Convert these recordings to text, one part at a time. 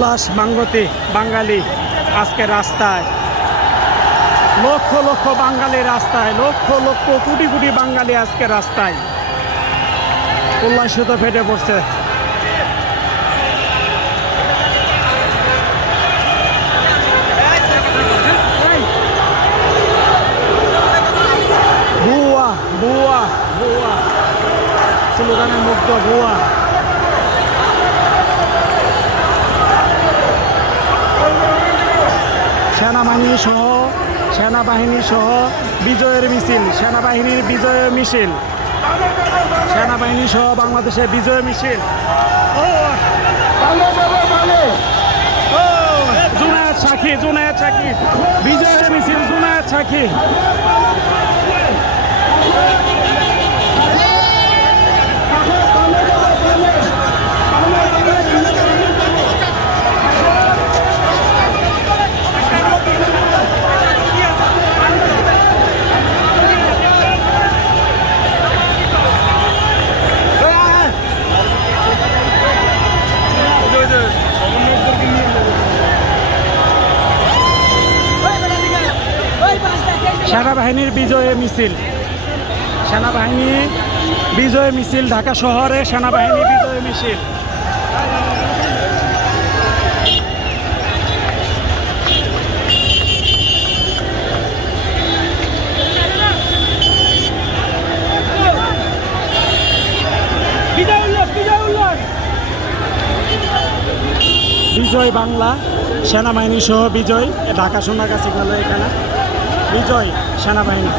উল্লাস বাঙ্গতি বাঙালি আজকে রাস্তায়। লক্ষ লক্ষ বাঙালি রাস্তায়, লক্ষ লক্ষ কোটি কোটি বাঙালি আজকে রাস্তায়। উল্লাসিত ফেটে পড়ছে। বুয়া বুয়া বুয়া। স্লোগানে মুক্ত বুয়া। সেনাবাহিনী সহ সেনাবাহিনী সহ বিজয়ের মিছিল, সেনাবাহিনীর বিজয় মিছিল। সেনাবাহিনী সহ বাংলাদেশের বিজয় মিছিল। জুনায়দ সাক্ষী জুনায়দ সাক্ষী। বিজয়ের মিছিল, জুনায়দ সাক্ষী। সেনাবাহিনীর বিজয়ে মিছিল। সেনাবাহিনী বিজয় মিছিল ঢাকা শহরে, সেনাবাহিনী বিজয় মিছিল। বিজয় বাংলা সেনাবাহিনী সহ বিজয় ঢাকা সোনার কাছে গেল এখানে। বিজয় সেনাবাহিনী।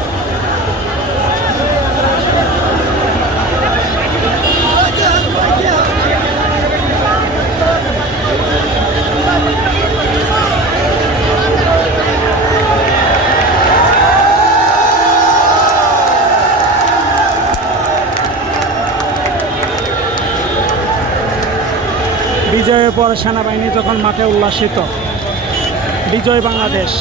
বিজয়ের পর সেনাবাহিনী যখন মাঠে উল্লাসিত বিজয় বাংলাদেশ